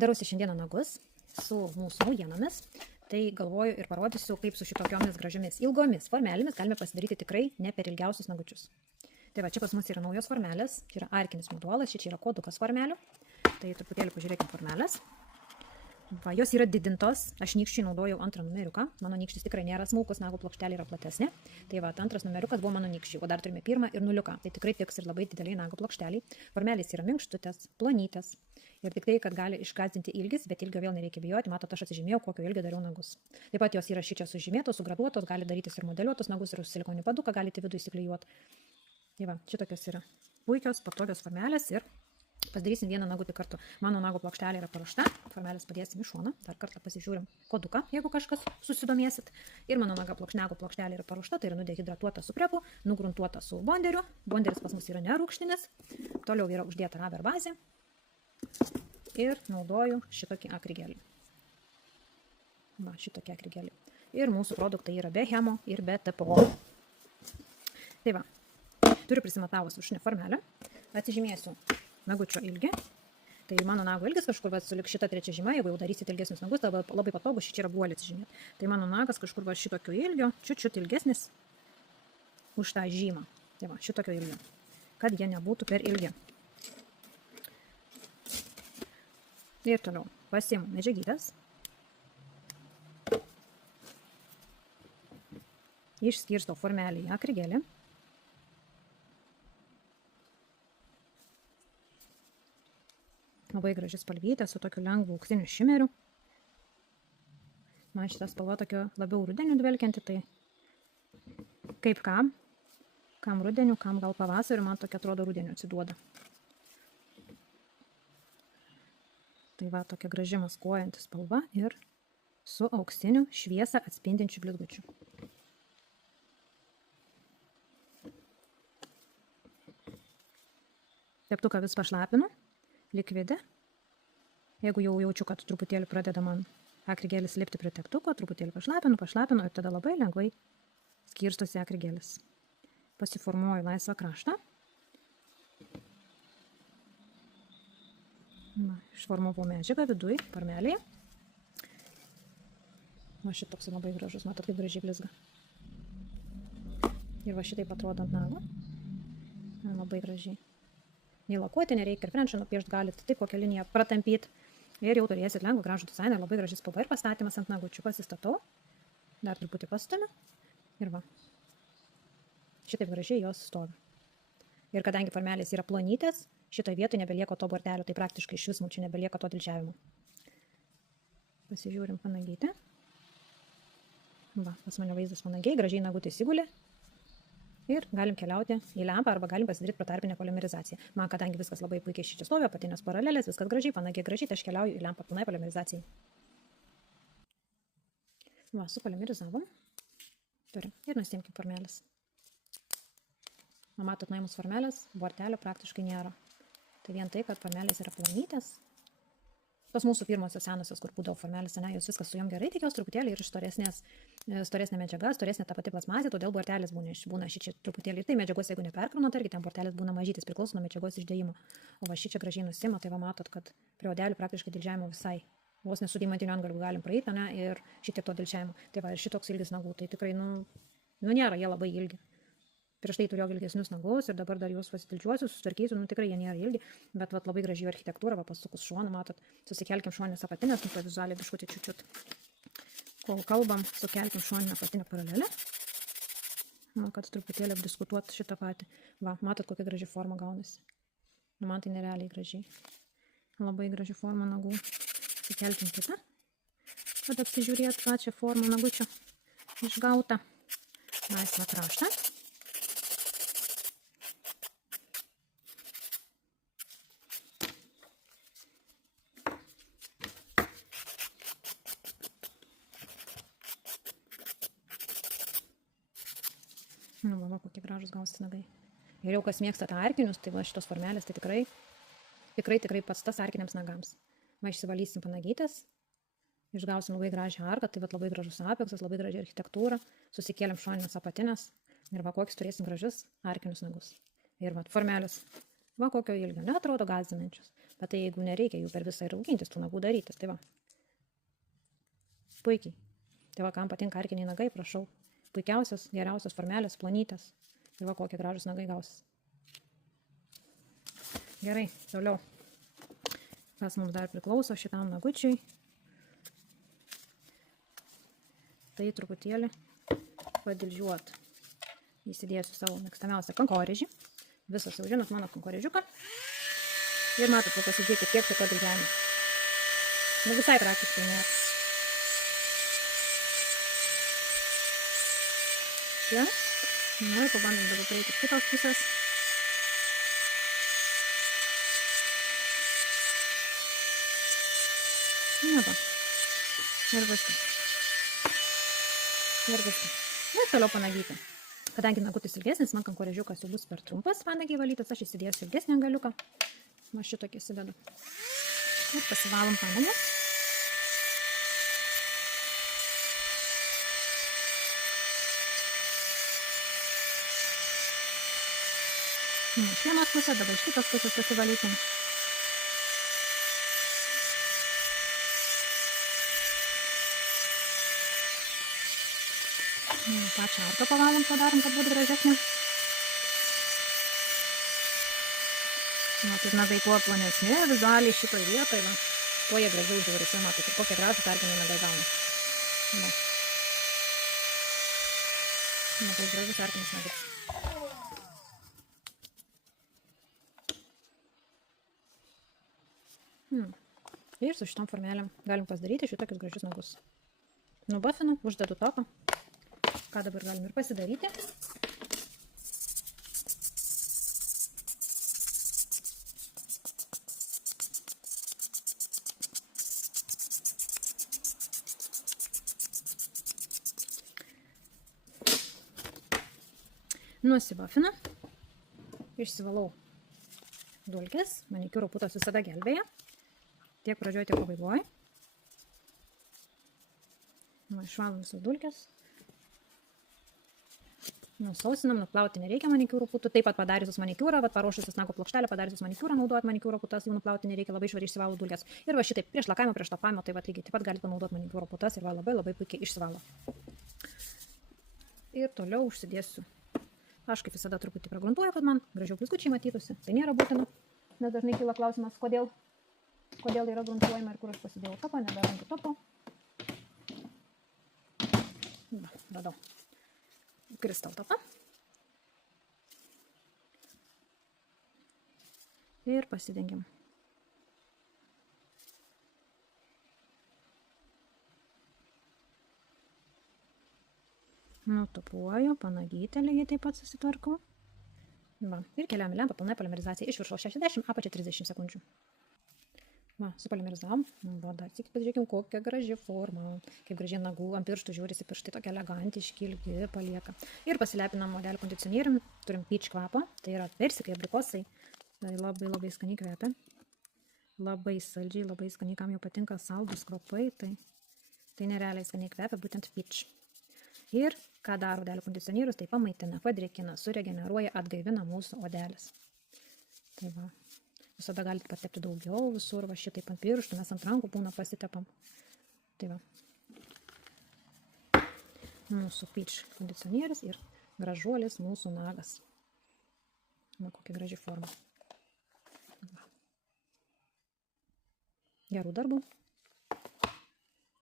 Darausi šiandieną nagus su mūsų naujienomis, tai galvoju ir parodysiu, kaip su šitokiomis gražiomis ilgomis formelėmis galime pasidaryti tikrai ne per ilgiausius nagučius. Tai va, čia pas mus yra naujos formelės, čia yra arkinis moduolas, čia yra kodukas formelių, tai truputėlį pažiūrėkime formelės. Va, jos yra didintos, aš nykščiai naudojau antrą numeriuką, mano nykštis tikrai nėra smulkus, nagų plokštelė yra platesnė, tai va, antras numeriukas buvo mano nykščiai, o dar turime pirmą ir nuliuką, tai tikrai tiks ir labai dideliai nagų plokšteliai. Formelės yra minkštutės, plonytės ir tik tai, kad gali išgąsdinti ilgis, bet ilgio vėl nereikia bijoti, matot, aš atsižymėjau, kokio ilgio dariau nagus. Taip pat jos yra šičia sužymėtos, sugraduotos, gali darytis ir modeliuotus nagus, ir silikonių paduką galite vidų įsiklijuoti. Tai va, šitokios yra puikios, patogios formelės ir pasidarysim vieną nagutį kartu. Mano nagų plokštelė yra paruošta, formelės padėsim į šoną, dar kartą pasižiūrim koduką, jeigu kažkas susidomėsit. Ir mano nagų plokštelė yra paruošta, tai yra nudehidratuota su prepu, nugruntuota su bonderiu. Bonderis pas mus yra nerūgštinis, toliau yra uždėta rubber bazė ir naudoju šitokį akrigelį. Va, šitokį akrigelį. Ir mūsų produktai yra be hemo ir be TPO. Tai va, turiu prisimatavus viršinę formelę, atsižymėsiu nagučio ilgį. Tai mano nago ilgis kažkur sulik šita trečia žyma, jeigu jau darysit ilgesnius nagus, tai labai patogu, šičia yra guolį atsižymėti. Tai mano nagas kažkur šitokio ilgio, čiut ilgesnis už tą žymą. Tai va, šitokio ilgio, kad jie nebūtų per ilgi. Ir toliau pasiimu medžiagytes. Išskirstau formelį į akrigelį. Labai graži spalvytė su tokiu lengvu auksiniu šimeriu. Man šitą spalva tokio labiau rudeniu dvelkianti, tai kaip kam rudeniu, kam gal pavasariu, man tokia atrodo rudeniu atsiduoda. Tai va, tokia graži maskuojanti spalva ir su auksiniu šviesą atspindinčiu blizgučiu. Teptuką vis pašlapinu. Likvidė. Jeigu jau jaučiu, kad truputėlį pradeda man akrigelis lipti prie teptuko, truputėlį pašlapinu ir tada labai lengvai skirstosi akrigelis. Pasiformuoju laisvą kraštą. Išformavau medžiagą viduj, formelėje. Va, šitoks labai gražus, matot, kaip gražiai blizga. Ir va šitaip atrodo ant nago. Labai gražiai. Nei lakuoti nereikia, ir frenčą nupiešti galite, taip kokią liniją pratampyti. Ir jau turėsit lengvą gražų dizainą, labai graži spalva ir pastatymas ant nagučių. Pasistatau, dar truputį pastumiu ir va. Šitaip gražiai jos stovi. Ir kadangi formelės yra plonytės, šitoje vietoje nebelieka to bortelio, tai praktiškai iš vis čia nebelieka to dilčiavimo. Pasižiūrim panagyti. Va, pas mane vaizdas panagiai, gražiai nagutė įsigulė. Ir galim keliauti į lempą arba galim pasidaryti protarpinę polimerizaciją. Man, kadangi viskas labai puikiai šičia stovi, apatinės paralelės, viskas gražiai, panagiai gražiai, tai aš keliauju į lempą pilnai polimerizacijai. Va, supolimerizavom. Turim. Ir nusiimkim formelės. Matot, nuėmus formelės, bortelio praktiškai nėra. Tai vien tai, kad formelės yra plonytės. Tos mūsų pirmosios senosios, kur būdavo formelės, jos viskas su jom gerai, tik jos truputėlį ir iš storesnė medžiaga, storesnė ta pati plasmazė, todėl bortelės būna šičia truputėlį. Tai medžiagos, jeigu neperkraunat, tarkite, ten bortelės būna mažytis, priklauso nuo medžiagos išdėjimo. O va šičia gražiai nusima, tai va matot, kad prie odelių praktiškai dilčiavimo visai. Vos nesu deimantiniu antgaliu galim praeiti, ne, ir šitiek to dilčiavimo. Tai va ir šitoks ilgis nagų, tai tikrai, nėra jie labai ilgi. Prieš tai turėjau ilgesnius nagus ir dabar dar juos pasidildžiuosiu, susitvarkysiu, tikrai jie nėra ilgi, bet vat, labai graži architektūra, va, pasukus šoną, matot, susikelkim šoninės apatinės, vizualiai biškutį čiučiut. Kol kalbam, sukelkim šoninę apatinę paralelę, kad truputėlį apdiskutuot šitą patį. Va, matot, kokia graži forma gaunasi. Man tai nerealiai gražiai. Labai graži forma nagų. Sukelkim kitą, kad apsižiūrėt pačią formą nagučio išgautą. Laisvą kraštą. Va, kokie gražus gausis nagai. Ir jau kas mėgsta tą arkinius, tai va šitos formelės, tai tikrai pats tas arkiniams nagams. Va, išsivalysim panagytės, išgausim labai gražią arką, tai va labai gražus apeksas, labai graži architektūra, susikėlėm šoninės apatinės ir va kokius turėsim gražius arkinius nagus. Ir va formelės, va kokio ilgio, neatrodo gąsdinančios. Bet tai jeigu nereikia jų per visą ir augintis, tų nagų darytis, tai va. Puikiai. Tai va, kam patinka arkiniai nagai, prašau. Puikiausias, geriausias formelės, plonytės. Ir va, kokie gražus nagai gausis. Gerai, toliau. Kas mums dar priklauso šitam nagučiui. Tai truputėlį padilžiuot. Įsidėsiu savo mėgstamiausią kankorėžį. Visas jau žinot mano kankorėžiuką. Ir matot, pasižiūrėkit, kiek čia padilžiavimo. Nu, visai praktiškai nėra. Ja. Na, ir pabandom dabar prieiti kitos pusės. Na, va. Ir viskas. Ir viskas. Na, ir toliau panagyti. Kadangi nagutis ilgesnis, man kankorėžiukas jau bus per trumpas panagiai valytas, aš įsidėsiu ilgesnį galiuką. Va šitokį įsidedu. Ir pasivalom panagį. Iš vienos pusės, dabar iš kitos pusės pasivalysim. Pačią arką pavalom, padarom, kad būtų gražesnė. Matot, nagai kuo plonesni, vizualiai šitoj vietoj, va, tuo jie gražiau žiūrisi, matot, kokie gražūs arkiniai nagai gauna. Va. Matot, gražus arkinis nagas. Ir su šitom formelėm galim pasidaryti šitokius gražius nagus. Nubafinu, uždedu topą. Ką dabar galim ir pasidaryti. Nusibafinu. Išsivalau dulkes. Manikiūro putos visada gelbėja. Tiek pradžioj, tiek pabaigoj. Išvalom visas dulkes. Nusausinam, nuplauti nereikia manikiūro putų. Taip pat padariusius manikiūrą, paruošusius nago plokštelę, padariusius manikiūrą, naudojant manikiūro putas, jų nuplauti nereikia, labai švariai išsivalo dulkes. Ir va šitaip, prieš lakavimą, prieš tapavimą, tai va lygiai taip pat galite panaudoti manikiūro putas ir va labai puikiai išsivalo. Ir toliau užsidėsiu. Aš kaip visada truputį pragruntuoju, kad man gražiau blizgučiai matytųsi. Tai nėra būtina, nes dažnai kyla klausimas, kodėl yra gruntuojama ir kur aš pasidėjau topą, neberankiu topo. Radau kristal topą. Ir pasidengiam. Nutopuoju, panagytę lygiai taip pat susitvarkau. Va. Ir keliam lempą pilnai polimerizacija iš viršaus 60, apačia 30 sekundžių. Va, supolimerizavom. Va, dar tik pažiūrėkim, kokia graži forma. Kaip gražiai nagų ant pirštų žiūrisi, pirštai tokie elegantiški, ilgi palieka. Ir pasilepinam odelį kondicionieriumi. Turim peach kvapą. Tai yra persikai, abrikosai. Tai labai skaniai kvepia. Labai saldžiai, labai skaniai, kam jau patinka saldus kvapai. Tai nerealiai skaniai kvepia, būtent peach. Ir ką daro odelio kondicionierius, tai pamaitina, padrėkina, suregeneruoja, atgaivina mūsų odelis. Tai va. Visada galite patepti daugiau visur, va šitaip ant pirštų, mes ant rankų būna pasitepam. Tai va. Mūsų peach kondicionierius ir gražuolis mūsų nagas. Va, kokia graži forma. Va. Gerų darbų.